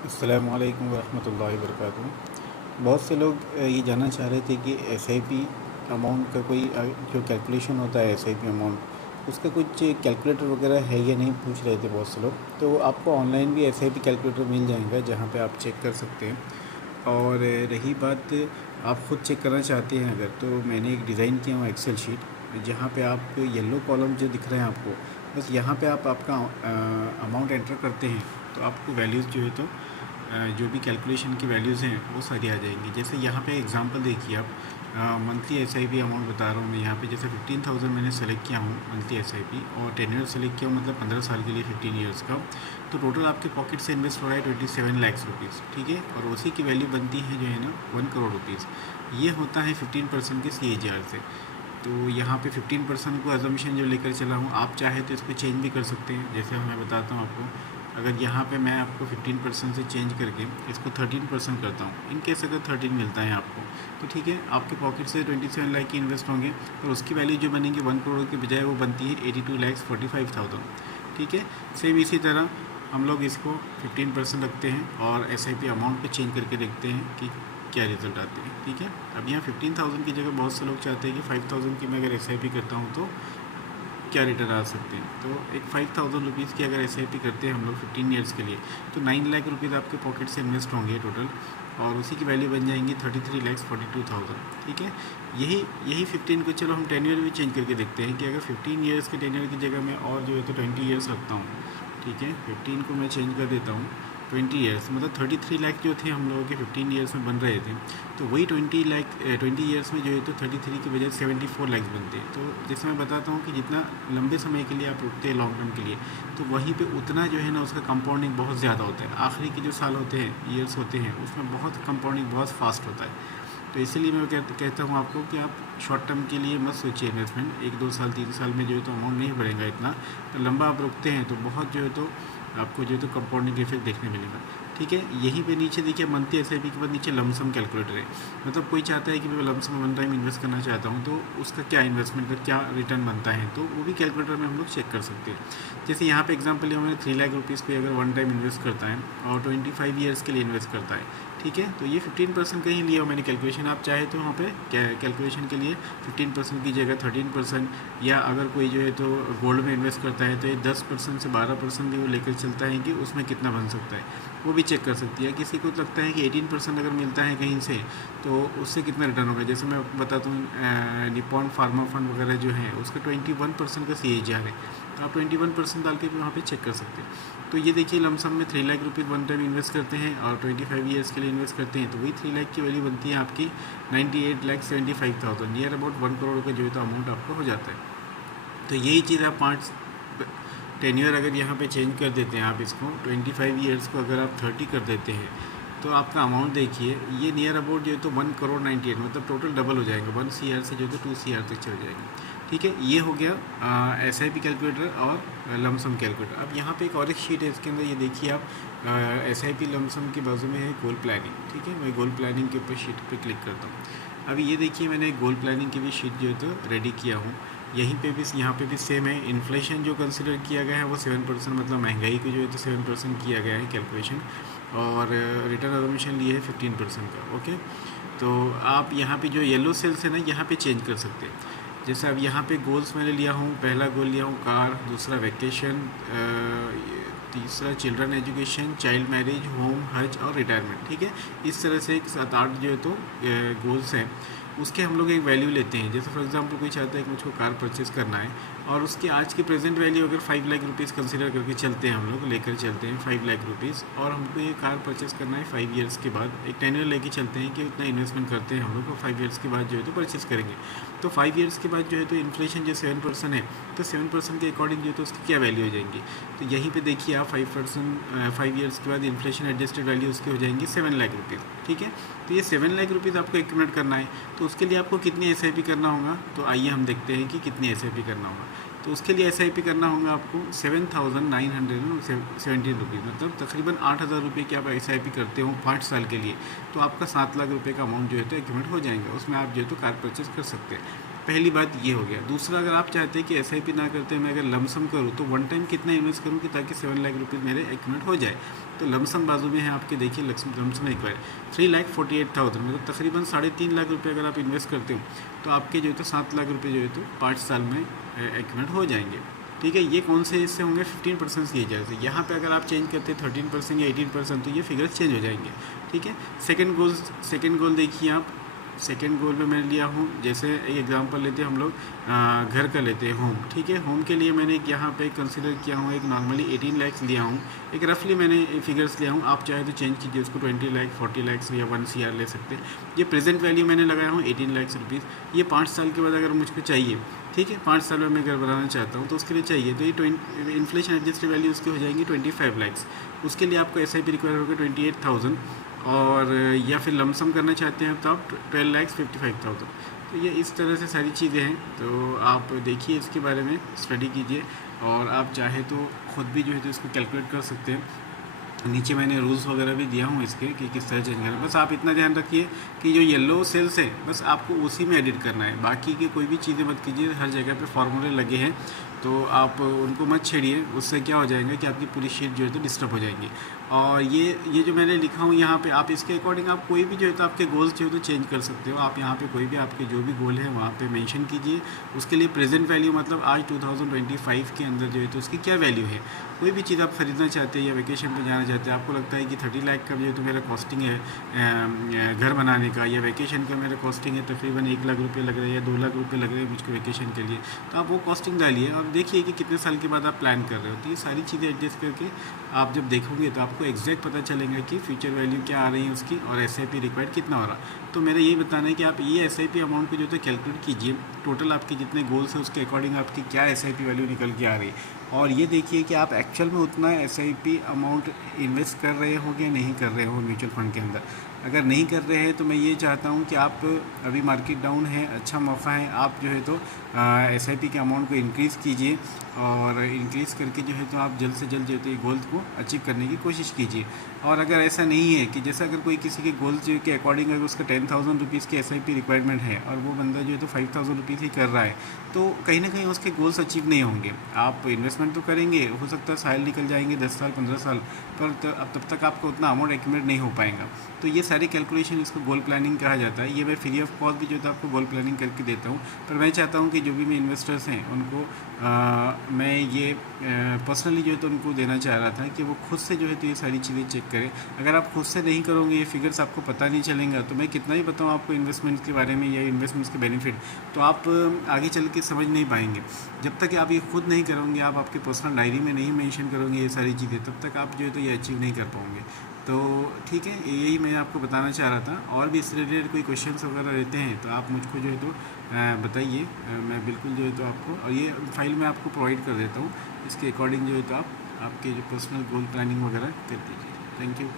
अस्सलामु अलैकुम वरहमतुल्लाहि वबरकातुहू। बहुत से लोग ये जानना चाह रहे थे कि एसआईपी अमाउंट का कोई जो कैलकुलेशन होता है एसआईपी अमाउंट उसका कुछ कैलकुलेटर वगैरह है या नहीं, पूछ रहे थे बहुत से लोग। तो आपको ऑनलाइन भी एसआईपी कैलकुलेटर मिल जाएगा जहाँ पे आप चेक कर सकते हैं। और रही बात आप ख़ुद चेक करना चाहते हैं अगर, तो मैंने एक डिज़ाइन किया हुआ एक्सेल शीट जहाँ पे आप येलो कॉलम जो दिख रहे हैं आपको, बस यहाँ पे आप आपका अमाउंट एंटर करते हैं तो आपको वैल्यूज़ जो है तो जो भी कैलकुलेशन की वैल्यूज़ हैं वो सारी आ जाएंगी। जैसे यहाँ पे एग्जांपल देखिए आप, मंथली एसआईपी अमाउंट बता रहा हूँ मैं यहाँ पे। जैसे 15,000 मैंने सेलेक्ट किया हूँ मंथली एसआईपी, और टेन्योर सेलेक्ट किया हूँ मतलब 15 साल के लिए 15 ईयर्स का। तो टोटल आपके पॉकेट से इन्वेस्ट हो रहा है 27 लाख रुपीज़, ठीक है। और उसी की वैल्यू बनती है जो है ना 1 करोड़ रुपीज़। ये होता है 15% के CAGR से। तो यहाँ पे 15% को अजम्पशन जो लेकर चला हूँ, आप चाहे तो इसको चेंज भी कर सकते हैं। जैसे मैं बताता हूँ आपको, अगर यहाँ पे मैं आपको 15% से चेंज करके इसको 13% करता हूँ, इन केस अगर 13 मिलता है आपको, तो ठीक है, आपके पॉकेट से 27 लाख की इन्वेस्ट होंगे और उसकी वैल्यू जो बनेगी 1 करोड़ के बजाय वो बनती है 82,45,000, ठीक है। सेम इसी तरह हम लोग इसको 15% रखते हैं और SIP अमाउंट को चेंज करके देखते हैं कि क्या रिज़ल्ट आते हैं, ठीक है। अब यहाँ 15,000 की जगह बहुत से लोग चाहते हैं कि 5,000 की मैं अगर SIP करता हूँ तो क्या रिटर्न आ सकते हैं। तो एक 5,000 रुपीज़ की अगर SIP करते हैं हम लोग 15 ईयर्स के लिए, तो 9 लाख रुपीज़ आपके पॉकेट से इन्वेस्ट होंगे टोटल, और उसी की वैल्यू बन जाएंगी 33,42,000, ठीक है। यही 15 को चलो हम 10 ईयर भी चेंज करके देखते हैं कि अगर 15 ईयर्स के 10 ईयर की जगह मैं और जो है तो 20 ईयर्स रखता हूँ, ठीक है। 15 को मैं चेंज कर देता हूँ 20 ईयर्स, मतलब 33 लाख जो थे हम लोगों के 15 ईयर्स में बन रहे थे, तो वही 20 ईयर्स में जो है तो 33 की बजाय 74 लाख बनते हैं। तो जैसे मैं बताता हूँ कि जितना लंबे समय के लिए आप रुकते हैं लॉन्ग टर्म के लिए, तो वहीं पे उतना जो है ना उसका कंपाउंडिंग बहुत ज़्यादा होता है। आखिरी के जो साल होते हैं, ईयर्स होते हैं, उसमें बहुत कंपाउंडिंग बहुत फास्ट होता है। तो इसीलिए मैं कहता हूँ आपको कि आप शॉर्ट टर्म के लिए मत सोचिए इन्वेस्टमेंट। 1-2 साल 3 साल में जो है तो अमाउंट नहीं बढ़ेगा इतना, तो लंबा आप रुकते हैं तो बहुत जो है तो आपको जो है तो कंपाउंडिंग इफेक्ट देखने मिलेगा, ठीक है। यहीं पे नीचे देखिए मंथली SIP के बाद नीचे लमसम कैलकुलेटर है। मतलब कोई चाहता है कि मैं लमसम वन टाइम इन्वेस्ट करना चाहता हूँ, तो उसका क्या इन्वेस्टमेंट का क्या रिटर्न बनता है, तो वो भी कैलकुलेटर में हम लोग चेक कर सकते हैं। जैसे यहाँ पे एग्जांपल लिया मैंने 3 लाख रुपीज़ को अगर वन टाइम इन्वेस्ट करता है और 25 ईयर्स के लिए इन्वेस्ट करता है, ठीक है, तो ये 15% का ही लिया मैंने कैलकुलेशन। आप चाहे तो वहाँ पे कैलकुलेशन के लिए 15% की जगह 13%, या अगर कोई जो है तो गोल्ड में इन्वेस्ट करता है तो ये 10% से 12% भी वो लेकर चलता है कि उसमें कितना बन सकता है, वो भी चेक कर सकती है। किसी को लगता है कि 18% अगर मिलता है कहीं से तो उससे कितना रिटर्न होगा। जैसे मैं बताता हूँ निपॉन फार्मा फंड वगैरह जो है उसका 21% का CAGR है, तो आप 21% डाल के भी वहाँ पे चेक कर सकते हैं। तो ये देखिए लमसम में 3 lakh rupees one time invest करते हैं और 25 ईयर्स के लिए इन्वेस्ट करते हैं, तो वही 3 लाख की वैल्यू बनती है आपकी 98,75,000, नियर अबाउट 1 करोड़ का जो है तो अमाउंट आपको हो जाता है। तो यही चीज़ आप 5 टेन्योर अगर यहाँ पे चेंज कर देते हैं, आप इसको 25 ईयर्स को अगर आप 30 कर देते हैं, तो आपका अमाउंट देखिए ये नियर अबाउट जो है तो 1 करोड़ 98, मतलब टोटल डबल हो जाएगा। 1 CR से जो है तो 2 CR तक चल जाएगा, ठीक है। ये हो गया SIP कैलकुलेटर और लमसम कैलकुलेटर। अब यहाँ पे एक और एक शीट है, इसके अंदर ये देखिए आप SIP लमसम के बाजू में है गोल प्लानिंग, ठीक है। मैं गोल प्लानिंग के ऊपर शीट पे क्लिक करता हूँ। अभी ये देखिए मैंने गोल प्लानिंग की भी शीट जो है तो रेडी किया हूँ। यहीं पे भी यहाँ पे भी सेम है। इन्फ्लेशन जो कंसिडर किया गया है वो 7%, मतलब महंगाई को जो है तो 7% किया गया है कैलकुलेशन, और रिटर्न अजम्पशन लिए है 15% का, ओके। तो आप यहाँ पे जो येलो सेल्स है ना यहाँ पे चेंज कर सकते हैं। जैसे अब यहाँ पे गोल्स मैंने लिया हूँ, पहला गोल लिया हूँ कार, दूसरा वैकेशन, तीसरा children education, child marriage, home, हज और रिटायरमेंट, ठीक है। इस तरह से 7-8 जो है तो गोल्स हैं, उसके हम लोग एक वैल्यू लेते हैं। जैसे फॉर एग्जांपल कोई चाहता है कि मुझको कार परचेज़ करना है और उसकी आज की प्रेजेंट वैल्यू अगर 5 लाख रुपीज़ कंसिडर करके चलते हैं, हम लोग लेकर चलते हैं 5 लाख रुपीज़, और हमको ये कार परचेज़ करना है 5 ईयर्स के बाद, एक टेन्योर लेके चलते हैं कि उतना इन्वेस्टमेंट करते हैं हम लोग, और 5 ईयर्स के बाद जो है तो परचेज़ करेंगे। तो 5 ईयर्स के बाद जो है तो इन्फ्लेशन जो 7% है, तो 7% के अकॉर्डिंग जो है तो उसकी क्या वैल्यू हो जाएंगी। तो यहीं पे देखिए आप 5 ईयर्स के बाद इन्फ्लेशन एडजस्टेड वैल्यू उसकी हो जाएंगी 7 लाख रुपीज़, ठीक है। तो ये 7 लाख रुपीज़ आपको एक्यूमुलेट करना है, तो उसके लिए आपको कितनी SIP करना होगा, तो आइए हम देखते हैं कि कितनी SIP करना होगा। तो उसके लिए SIP करना होगा आपको 7,917 रुपीज़, मतलब तकरीबन 8,000 रुपये की आप SIP करते हो 5 साल के लिए, तो आपका 7 लाख रुपये का अमाउंट जो है तो एक्यूमुलेट हो जाएगा। उसमें आप जो है तो कार परचेज़ कर सकते हैं। पहली बात ये हो गया। दूसरा, अगर आप चाहते हैं कि एसआईपी ना करते मैं अगर लमसम करूँ तो वन टाइम कितना इन्वेस्ट करूँ कि ताकि 7 लाख रुपये मेरे एक्यूमुलेट हो जाए। तो लमसम बाजू में है आपके, देखिए लमसम रिक्वायर 3,48,000 मतलब तकरीबन 3.5 लाख रुपये अगर आप इन्वेस्ट करते हो तो आपके जो है तो 7 लाख रुपये जो है तो 5 साल में एक्यूमुलेट हो जाएंगे। ठीक है, ये कौन से इससे होंगे 15% की एजाज़ है। यहाँ पे अगर आप चेंज करते 13% या 18% तो ये फिगर्स चेंज हो जाएंगे। ठीक है, सेकंड गोल देखिए आप। सेकंड गोल में मैंने लिया हूँ, जैसे एक एग्जांपल लेते हैं हम लोग, घर का लेते हैं होम। ठीक है, होम के लिए मैंने यहाँ पे कंसीडर किया हूँ एक नॉर्मली 18 लाख लिया हूँ, एक रफली मैंने फिगर्स लिया हूँ। आप चाहे तो चेंज कीजिए उसको 20 लाख 40 लाख या 1 CR ले सकते हैं। ये प्रेजेंट वैल्यू मैंने लगाया हूँ 18 लाख रुपीज़। ये 5 साल के बाद अगर मुझको चाहिए, ठीक है, 5 साल में मैं घर बनाना चाहता हूँ तो उसके लिए चाहिए तो ये इन्फ्लेशन एडजस्टेड वैल्यू उसकी हो जाएंगी 25 लाख। उसके लिए आपको SIP रिक्वायर होगा 28,000 और या फिर लमसम करना चाहते हैं तो आप 12,55,000। तो ये इस तरह से सारी चीज़ें हैं। तो आप देखिए इसके बारे में स्टडी कीजिए और आप चाहे तो ख़ुद भी जो है तो इसको कैलकुलेट कर सकते हैं। नीचे मैंने रूल्स वगैरह भी दिया हूँ इसके कि किस तरह चेंज करना है। बस आप इतना ध्यान रखिए कि जो येलो सेल्स है बस आपको उसी में एडिट करना है, बाकी की कोई भी चीज़ें मत कीजिए। हर जगह पे फार्मूले लगे हैं तो आप उनको मत छेड़िए, उससे क्या हो जाएगा कि आपकी पूरी शीट जो है तो डिस्टर्ब हो जाएंगी। और ये जो मैंने लिखा हूँ यहाँ पे, आप इसके अकॉर्डिंग आप कोई भी जो है तो आपके गोल्स जो है तो चेंज कर सकते हो। आप यहाँ पे कोई भी आपके जो भी गोल है वहाँ पे मेंशन कीजिए। उसके लिए प्रेजेंट वैल्यू मतलब आज 2025 के अंदर जो है तो उसकी क्या वैल्यू है। कोई भी चीज़ आप ख़रीदना चाहते हैं या वेकेशन पे जाना चाहते हैं, आपको लगता है कि 30 लाख का जो है तो मेरा कॉस्टिंग है घर बनाने का, या वेकेशन का मेरा कॉस्टिंग है तकरीबन 1 लाख रुपये लग रहे हैं या 2 लाख रुपये लग रहे हैं मुझको वेकेशन के लिए, तो आप वो कॉस्टिंग डालिए और देखिए कि कितने साल के बाद आप प्लान कर रहे हो। तो ये सारी चीज़ें एडजस्ट करके आप जब देखोगे तो आपको एग्जैक्ट पता चलेगा कि फ्यूचर वैल्यू क्या आ रही है उसकी और SIP रिक्वायर्ड कितना हो रहा। तो मेरा यही बताना है कि आप ये SIP अमाउंट को जो है कैलकुलेट कीजिए, टोटल आपके जितने गोल्स हैं उसके अकॉर्डिंग आपकी क्या SIP वैल्यू निकल के आ रही है। और ये देखिए कि आप एक्चुअल में उतना SIP अमाउंट इन्वेस्ट कर रहे हो या नहीं कर रहे हो म्यूचुअल फंड के अंदर। अगर नहीं कर रहे हैं तो मैं ये चाहता हूँ कि आप, अभी मार्केट डाउन है, अच्छा मौका है, आप जो है तो SIP के अमाउंट को इंक्रीज़ कीजिए और इंक्रीज़ करके जो है तो आप जल्द से जल्द जो है तो ये गोल्स को अचीव करने की कोशिश कीजिए। और अगर ऐसा नहीं है कि जैसे अगर कोई किसी के गोल्स जो के अकॉर्डिंग अगर उसका 10,000 रुपीज़ की SIP रिक्वायरमेंट है और वो बंदा जो है तो 5,000 रुपीज़ ही कर रहा है, तो कहीं ना कहीं उसके गोल्स अचीव नहीं होंगे। आप इन्वेस्टमेंट तो करेंगे, हो सकता है साल निकल जाएंगे 10 साल 15 साल, पर तब तक आपको उतना अमाउंट एक्यूमुलेट नहीं हो पाएगा। तो ये सारी कैलकुलेशन, इसको गोल प्लानिंग कहा जाता है। ये मैं फ्री ऑफ कॉस्ट भी जो है आपको गोल प्लानिंग करके देता हूँ। पर मैं चाहता हूँ कि जो भी मैं इन्वेस्टर्स हैं उनको मैं ये पर्सनली जो है तो उनको देना चाह रहा था कि वो खुद से जो है तो ये सारी चीज़ें चेक करें। अगर आप खुद से नहीं करोगे, ये फिगर्स आपको पता नहीं चलेगा, तो मैं कितना ही बताऊँ आपको इन्वेस्टमेंट्स के बारे में या इन्वेस्टमेंट्स के बेनिफिट, तो आप आगे चल के समझ नहीं पाएंगे। जब तक आप ये खुद नहीं करोगे, आप आपके पर्सनल डायरी में नहीं मेंशन करोगे ये सारी चीज़ें, तब तक आप जो है तो ये अचीव नहीं कर पाओगे। तो ठीक है, यही मैं आपको बताना चाह रहा था। और भी इससे रिलेटेड कोई क्वेश्चंस वगैरह रहते हैं तो आप मुझको जो है तो बताइए, मैं बिल्कुल जो है तो आपको, और ये फाइल मैं आपको प्रोवाइड कर देता हूँ, इसके अकॉर्डिंग जो है तो आप आपके जो पर्सनल गोल प्लानिंग वगैरह कर दीजिए। Thank you.